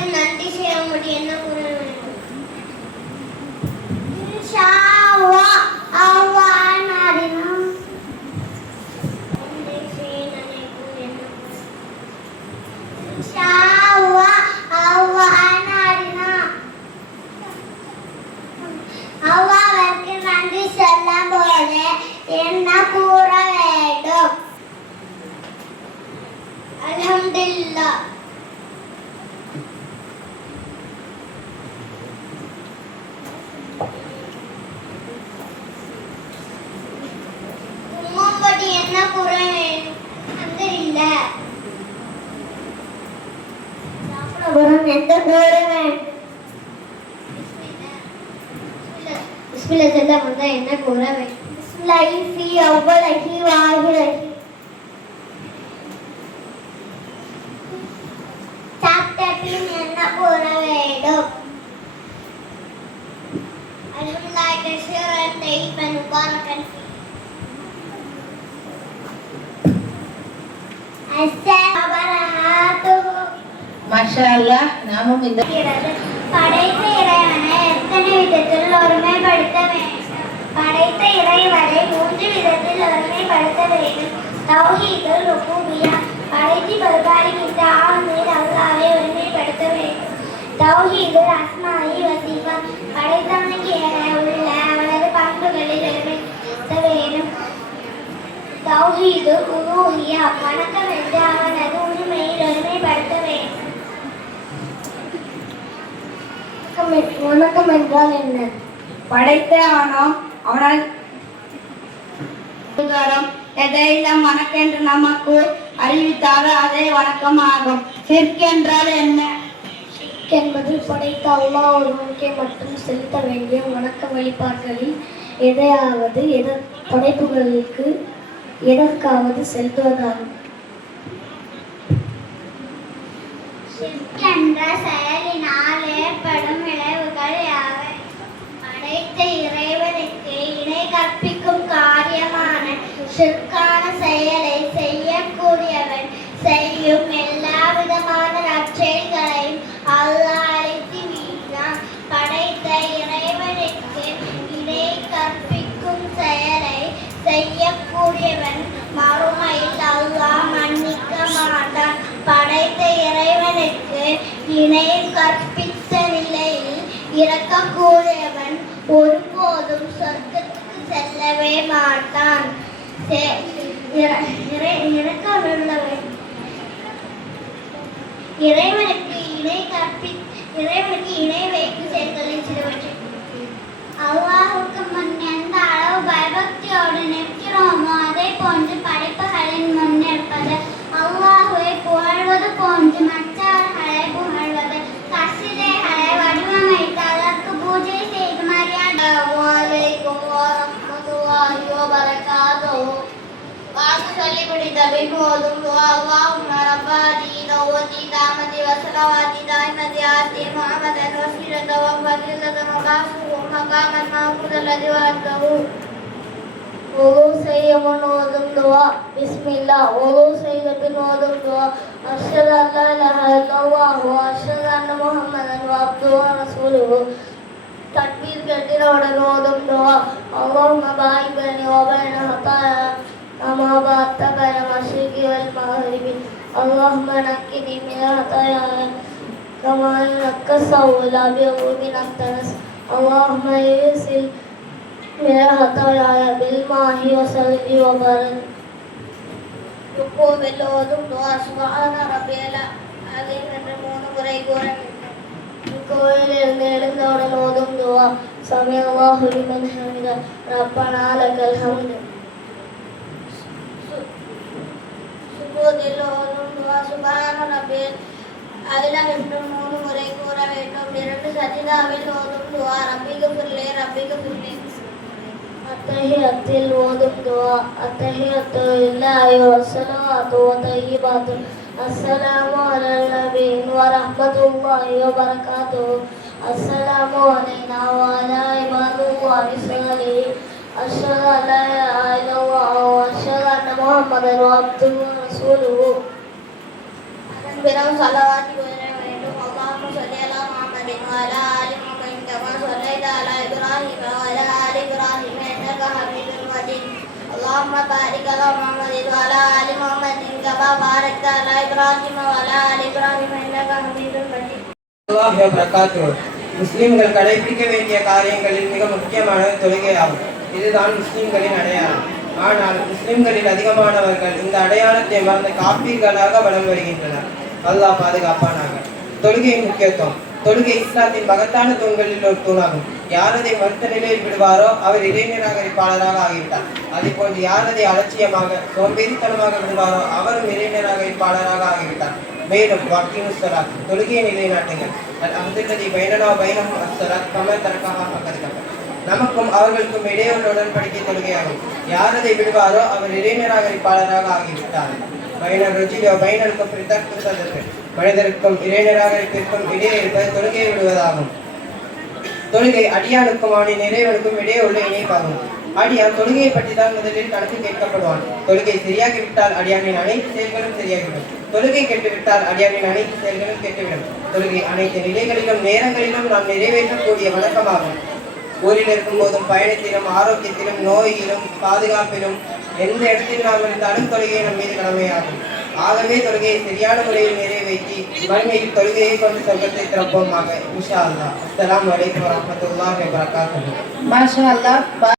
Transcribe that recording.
அல்லாஹ்வுக்கு நன்றி செய்யும்படி என்ன கூற வேண்டும்? இன்ஷா அல்லாஹ் அல்லாஹ் நாடினால். நன்றி செய்ய நினைக்கும் என்ன கூற? இன்ஷா அல்லாஹ் அல்லாஹ் நாடினால். அல்லாஹ்வுக்கு நன்றி சொல்லும் போது என்ன கூற வேண்டும்? அல்ஹம்துலில்லாஹ். உம்மும்படி என்ன கூற வேண்டும்? அல்ஹம்துலில்லாஹ். சாப்பிடவரும் எந்த கூற வேண்டும்? பிஸ்மில்லாஹ் சொல்ல வந்தா என்ன கூற வேண்டும்? பிஸ்மில்லாஹி ஃபீ அவ்வலஹி வ ஆஹிரஹி. என்ன கூற வேண்டும்? அல்ஹம்துலில்லாஹ் கஸீரன் தய்யிபன் முபாரக்கன் ஃபீ. அஸ்ஸலாமு அலைக்கும். மாஷாஅல்லாஹ். நாமும் இந்த படைத்த இறைவனை எத்தனை விதத்தில் ஒருமைப்படுத்த வேண்டும்? படைத்த இறைவனை 3 விதத்தில் ஒருமைப்படுத்த வேண்டும். தௌஹீதுல் ருபூபிய்யா, படைத்து பரிபாலிக்கின்ற ஆளுநர் அல்லாஹ்வை ஒருமைப்படுத்த வேண்டும். தௌஹீதுல் அஸ்மாஇ வ சிஃபாத், படைத்தவனுக்கு என உள்ள அவனது பண்புகளில் ஒருமைப்படுத்த வேண்டும். தௌஹீதுல் உலூஹிய்யா, வணக்கம் என்ற அவனது உரிமையில் ஒருமைப்படுத்த வேண்டும். வணக்கம் என்றால் என்ன? படைத்த ஆனாம் அவனால் எதையெல்லாம் வணக்கம் என்று நமக்கு அறிவித்தாரோ அதே வணக்கம் ஆகும். ஷிர்க் என்றால் என்ன? ஷிர்க் என்பது படைத்த அல்லாஹ் ஒருவனுக்கே மட்டும் செலுத்த வேண்டிய வணக்க வழிபாடுகளில் எதையாவது படைப்புகளுக்கு எதற்காவது செலுத்துவதாகும். ஷிர்க் என்ற செயலினால் ஏற்படும் விளைவுகள் யாவை? படைத்த இறைவனுக்கு இணை கற்பிக்கும் காரியமான ஷிர்கான செயலை செய்யக்கூடியவன் செய்யும் எல்லா விதமான நற்செயல்களையும் அல்லாஹ் அழித்து விடுகிறான். படைத்த இறைவனுக்கு இணை கற்பிக்கும் செயலை செய்யக்கூடியவன் மறுமையில் அல்லாஹ் மன்னிக்க மாட்டான். படைத்த இறைவனுக்கு இணை கற்பித்த நிலையில் இறக்கக்கூடியவன் ஒருபோதும் சொர்க்கத்துக்கு செல்லவே மாட்டான். இறைவனுக்கு இணை வைக்கும் செயல்களில் சிலவற்றை அல்லாஹ்வுக்கு முன் எந்த அளவு பயபக்தியோடு நிற்கிறோமோ அதே போன்று படைப்புகளின் முன் நிற்பது, அல்லாஹ்வை புகழ்வது போன்று மற்றவர்களை புகழ்வது, கசிதைகளை வடிவமைத்து அதற்கு பூஜை செய்து மரியாதை. வலைக்கும் வரஹ்மத்துல்லாஹி வபரகாத்துஹு. வாக்கு சொல்லி முடித்த பின் ஓதும் துஆ அல்லாஹும்ம ரப்பனா வதி தாமதி வஸலவாதி தாயிமதி ஆதி முஹம்மதன் வஸீலத வ ஃபதீலத வகாஸு மகாமன் மஹ்மூதல் லதி வஅதஹு. ஒது செய்ய முன் ஓதும் துஆ பிஸ்மில்லாஹ். ஒது செய்த பின் ஓதும் துஆ அஷ்ஹது அல்லா இலாஹா இல்லல்லாஹ் வ அஷ்ஹது அன்ன முஹம்மதன் அப்துஹு வ ரசூலுஹு. தக்பீர் கட்டினவுடன் ஓதும் துஆ அல்லாஹும்ம பாயிக் பைனி வ பைன ஹதாயா கமா பாஅத்த பைன மஷ்ரிகி வல் மக்ரிபி. அல்லாஹும்ம நக்கினி மின் ஹதாயா கமா யுனக்கா ஸௌபுல் அபியது மினத் தனஸ். அல்லாஹும்ம இக்ஸில் மின் ஹதாயா பில் மாஹி வ ஸல்ஜி வ பரத். ருக்குவில் ஓதும் துஆ சுப்ஹான ரப்பியல் அஸீம் என்று 3 முறை கூற வேண்டும். ருக்குவிலிருந்து எழுந்தவுடன் ஓதும் துஆ சமி அல்லாஹு லிமன் ஹமிதா ரப்பனா லக்கல் ஹம்து. சுஜூதில் ஓதும் துஆ சுப்ஹான ரப்பியல் அலா என்று 3 முறை கூற வேண்டும். 2 சஜிதாவில் ஓதும் துஆ ரப்பிக்கு ஃபிர்லி. அத்தஹியத்தில் ஓதும் துஆ அத்தஹியத்து லில்லாஹி வஸ்ஸலாத்து வ தய்யிபாத்து அஸ்ஸலாமு அலல் நபி வ ரஹ்மத்துல்லாஹி வ பரகாத்துஹு. அஸ்ஸலாமு அலைனா வ அலா இபாதில்லாஹி ஸாலிஹீன். அஷ்ஹது அல்லா இலாஹா இல்லல்லாஹ் வ அஷ்ஹது அன்ன முஹம்மதன் அப்துஹு வ ரசூலுஹு. அதன் பிறகு ஸலவாத் கூற வேண்டும். அல்லாஹும்ம وعلى آل محمد كما صليت على إبراهيم وعلى آل إبراهيم إنك حميد مجيد اللهم بارك على محمد وعلى آل محمد كما باركت على إبراهيم وعلى آل إبراهيم إنك حميد مجيد. அல்லாஹ் வபரகாத்துஹு. முஸ்லிம்கள் கடைபிடிக்க வேண்டிய காரியங்களில் மிக முக்கியமானது தொழுகையாகும். இதுதான் முஸ்லிம்களின் அடையாளம். ஆனால் முஸ்லிம்களில் அதிகமானவர்கள் இந்த அடையாளத்தை மறந்த காப்பீர்களாக வலம் வருகின்றனர். அல்லாஹ் பாதுகாப்பானாக. தொழுகையின் முக்கியத்துவம். தொழுகை இஸ்லாத்தின் மகத்தான தூண்களில் ஒரு தூணாகும். யார் அதை மறுத்த நிலையில் விடுவாரோ அவர் இறை நிராகரிப்பாளராக ஆகிவிட்டார். அதே போன்று யார் அதை அலட்சியமாக சோம்பேறித்தனமாக விடுவாரோ அவரும் இறை நிராகரிப்பாளராக ஆகிவிட்டார். மேலும் வாக்கினுஸ்ஸலாத் தொழுகையை நிலைநாட்டுங்கள். அல்ஹம்துலில்லாஹி பைனனா பைனஹும் அஸ்ஸலாத் கமா தரக்கஹா ஃபக்கத் கஃபர். நமக்கும் அவர்களுக்கும் இடையே உள்ள உடன்படிக்கை தொழுகையாகும். யார் அதை விடுவாரோ அவர் இறை நிராகரிப்பாளராக ஆகிவிட்டார். பைனல் ரஜுலி வ பைனல் கஃப்ரி தர்க்கு ஸதர். மனிதருக்கும் இறை நிராகரிப்பிற்கும் இடையே இருப்பது தொழுகையை விடுவதாகும். தொழுகை அடியானுக்கும் அவனின் இறைவனுக்கும் இடையே உள்ள இணைப்பாகும். அடியான் தொழுகையை பற்றி தான் முதலில் கணக்கு கேட்கப்படுவான். தொழுகை சரியாகிவிட்டால் அடியானின் அனைத்து செயல்களும் சரியாகிவிடும். தொழுகை கெட்டுவிட்டால் அடியானின் அனைத்து செயல்களும் கெட்டுவிடும். தொழுகை அனைத்து நிலைகளிலும் நேரங்களிலும் நாம் நிறைவேற்றக்கூடிய வணக்கமாகும். ஊரில் இருக்கும் போதும் பயணத்திலும் ஆரோக்கியத்திலும் நோயிலும் பாதுகாப்பிலும் எந்த இடத்தில் நாம் இருந்தாலும் தொழுகை நம் மீது கடமையாகும். ஆகவே தொழுகையை சரியான முறையில் நிறைவேற்றி மறுமையில் தொழுகையை கொண்டு சொர்க்கத்தை திறப்போமாக. இன்ஷா அல்லாஹ். அஸ்ஸலாமு அலைக்கும் வரஹ்மத்துல்லாஹி வபரகாத்துஹு. மாஷா அல்லாஹ்.